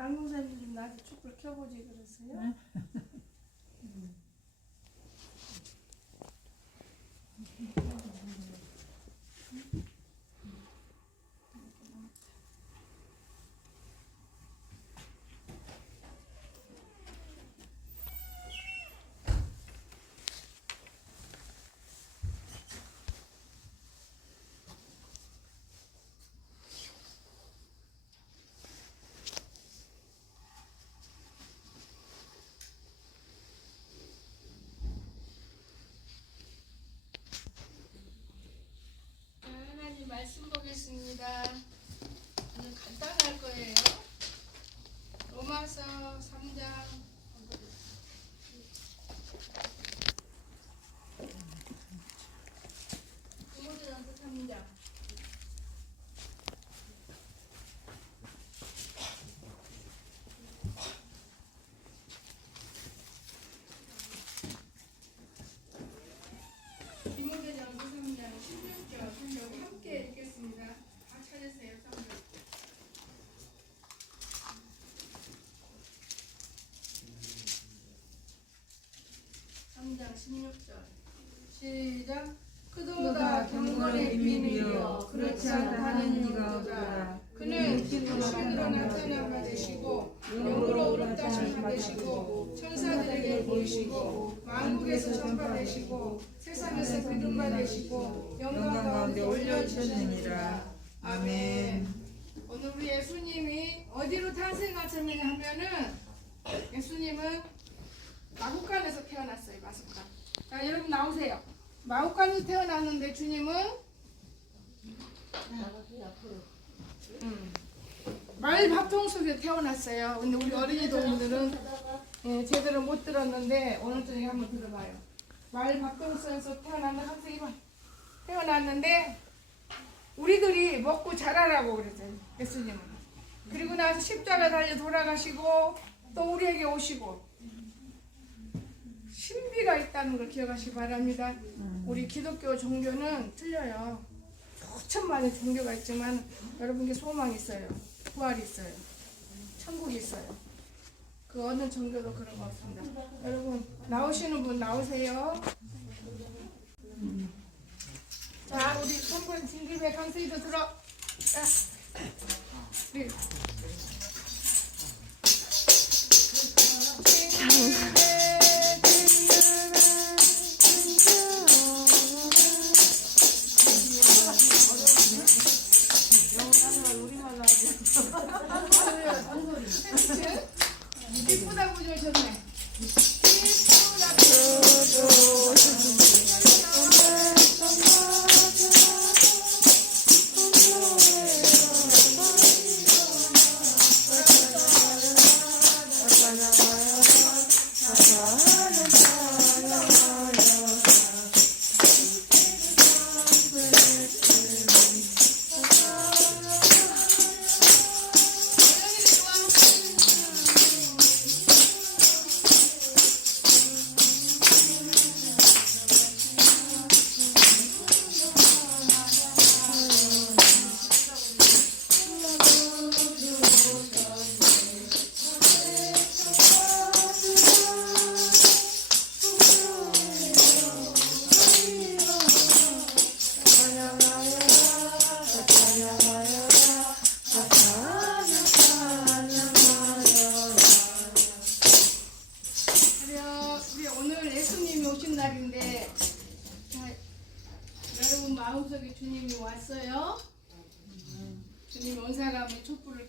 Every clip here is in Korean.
남동생님 나한테 촛불 켜보지 그러세요? 자, 하나님 말씀 보겠습니다. 오늘 간단할 거예요. 로마서 3장 디모데전서 3장 디모데전서 3장 16절 여기 함께 읽겠습니다. 다 찾으세요. 3절. 삼장 16절. 시작. 그도다 경건의 비밀이여 그렇지 않다는 이가 없도다 그는 신으로 나타나 받으시고 영으로 의롭다심 받으시고 천사들에게 보이시고 왕국에서 전파되시고 세상에서 믿음바 되시고 영광 가운데 올려주셨느니라. 아멘. 오늘 우리 예수님이 어디로 탄생하셨느냐 하면은 예수님은 마국간에서 태어났어요 마국간 자 여러분 나오세요. 마국간에서 태어났는데 주님은? 음, 말 밥통 속에 태어났어요. 근데 우리 어린이 동무들은 예, 제대로 못 들었는데 오늘 저녁에 한번 들어봐요. 말 밥통 속에서 태어났는 학생이 봐 태어났는데 우리들이 먹고 자라라고 그랬어요 예수님은. 그리고 나서 십자가 달려 돌아가시고 또 우리에게 오시고 신비가 있다는 걸 기억하시기 바랍니다. 우리 기독교 종교는 틀려요. 수천 만의 종교가 있지만 여러분께 소망이 있어요. 부활이 있어요. 천국이 있어요. 그 어느 종교도 그런 거 없습니다. 여러분 나오시는 분 나오세요. 자 우리 선분 진급의 강수이도 들어. 자, 우리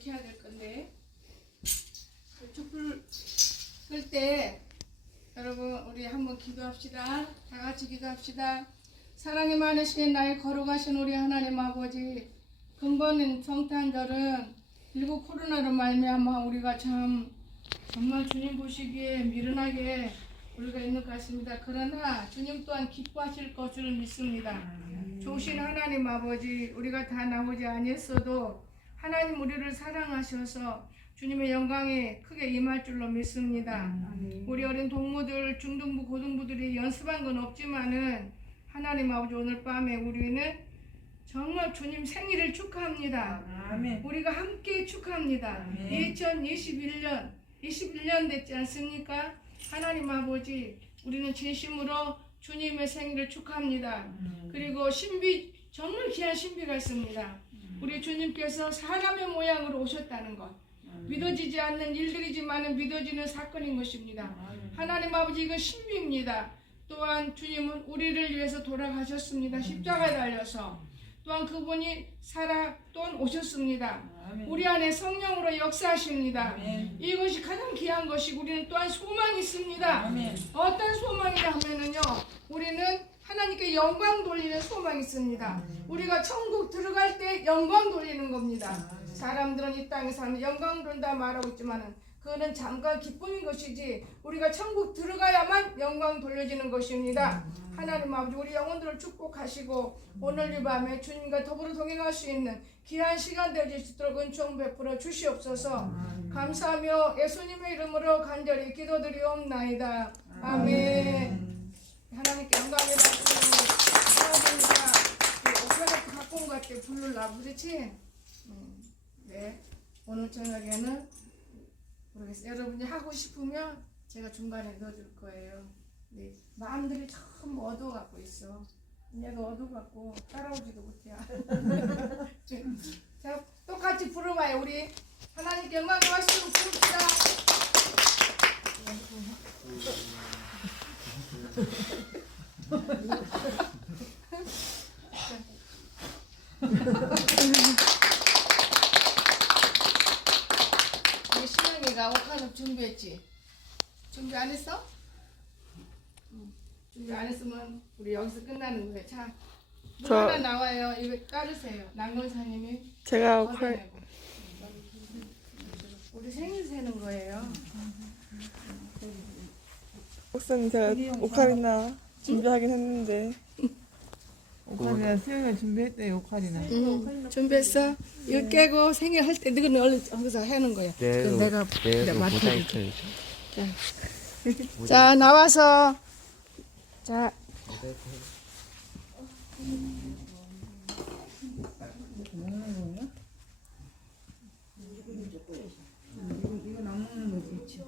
이 촛불을 켜야 될 건데 그 촛불 끌 때 여러분 우리 한번 기도합시다. 다 같이 기도합시다. 사랑이 많으신 나의 걸어가신 우리 하나님 아버지 근본인 성탄절은 일곱 코로나로 말미암아 우리가 참 정말 주님 보시기에 미련하게 우리가 있는 것 같습니다. 그러나 주님 또한 기뻐하실 것을 믿습니다. 좋으신 하나님 아버지 우리가 다 나오지 아니했어도 하나님 우리를 사랑하셔서 주님의 영광에 크게 임할 줄로 믿습니다. 우리 어린 동무들 중등부 고등부들이 연습한 건 없지만은 하나님 아버지 오늘 밤에 우리는 정말 주님 생일을 축하합니다. 아멘. 우리가 함께 축하합니다. 아멘. 2021년, 21년 됐지 않습니까? 하나님 아버지, 우리는 진심으로 주님의 생일을 축하합니다. 그리고 신비, 정말 귀한 신비가 있습니다. 우리 주님께서 사람의 모양으로 오셨다는 것. 믿어지지 않는 일들이지만 믿어지는 사건인 것입니다. 하나님 아버지 이건 신비입니다. 또한 주님은 우리를 위해서 돌아가셨습니다. 십자가에 달려서 또한 그분이 살아 또한 오셨습니다. 우리 안에 성령으로 역사하십니다. 이것이 가장 귀한 것이고 우리는 또한 소망이 있습니다. 어떤 소망이냐 하면은요, 우리는 하나님께 영광 돌리는 소망이 있습니다. 우리가 천국 들어갈 때 영광 돌리는 겁니다. 사람들은 이 땅에서 하는 영광 돌린다 말하고 있지만은 그거는 잠깐 기쁨인 것이지 우리가 천국 들어가야만 영광 돌려지는 것입니다. 하나님 아버지 우리 영혼들을 축복하시고 오늘 이 밤에 주님과 더불어 동행할 수 있는 귀한 시간 되실 수 있도록 은총 베풀어 주시옵소서 감사하며 예수님의 이름으로 간절히 기도드리옵나이다. 아멘. 하나님께 영광을 받고 하나님과 온것 같아 부르려고 그렇지? 음, 네. 오늘 저녁에는 모르겠어요. 여러분이 하고 싶으면 제가 중간에 넣어줄 거예요. 네. 마음들이 참 어두워 갖고 있어. 내가 어두워 갖고 따라오지도 못해 자 똑같이 부르봐요 우리. 하나님께 영광을 하시고 부릅시다 우리 신영이가 옥화섭 준비했지? 준비 안 했어? 응. 준비 안 했으면 우리 여기서 끝나는 거예요. 자, 물 저- 하나 나와요. 이거 깔으세요. 남건사님이 제가 얻어내고. 콸 우리 생일 세는 거예요. 목사님 제가 오카리나 준비하긴 했는데 오카리나 수영이 준비했대 오카리나. 응. 준비했어? 이거 깨고 생일 할 때 너는 얼른 거기서 해는 거야. 네, 그럼 내가 네, 내가 맡아줄게. 모자이크. 자 나와서 자 이거 안 먹는 거지.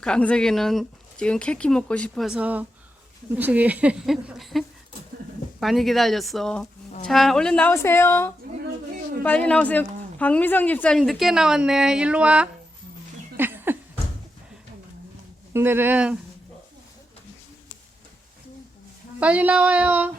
강석이는 지금 케이크 먹고 싶어서 음식이 많이 기다렸어. 자, 얼른 나오세요. 빨리 나오세요. 박미성 집사님 늦게 나왔네. 일로 와. 오늘은 빨리 나와요.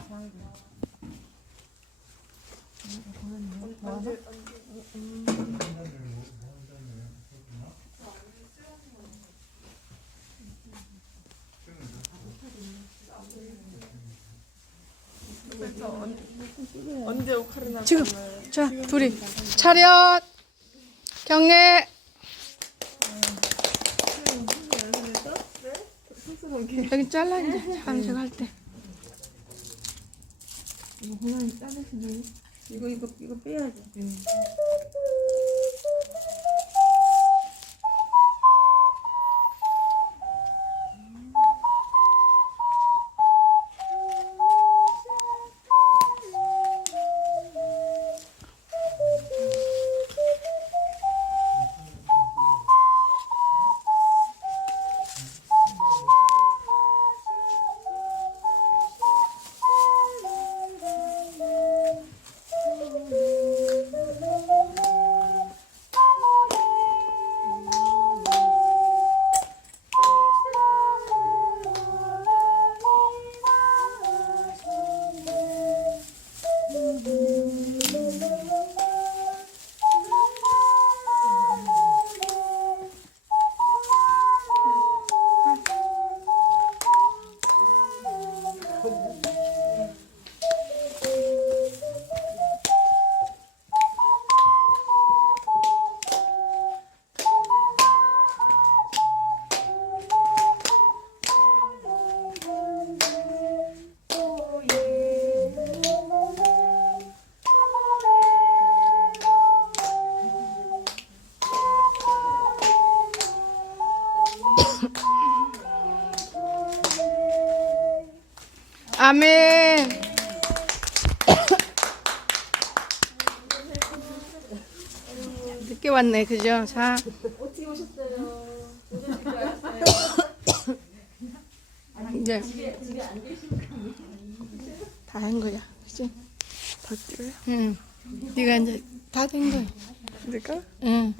언제 오카리나 지금. 자 둘이. 차렷. 경례. 여기 잘라 이제. 함식할 때. 이거 이 거 이거 빼야지. 아멘. 늦게 왔네, 그죠? 자. 어떻게 오셨어요? 이제 다 한 거야, 그지? 다 찍어요? 응. 네가 이제 다 된 거야. 내가? 응.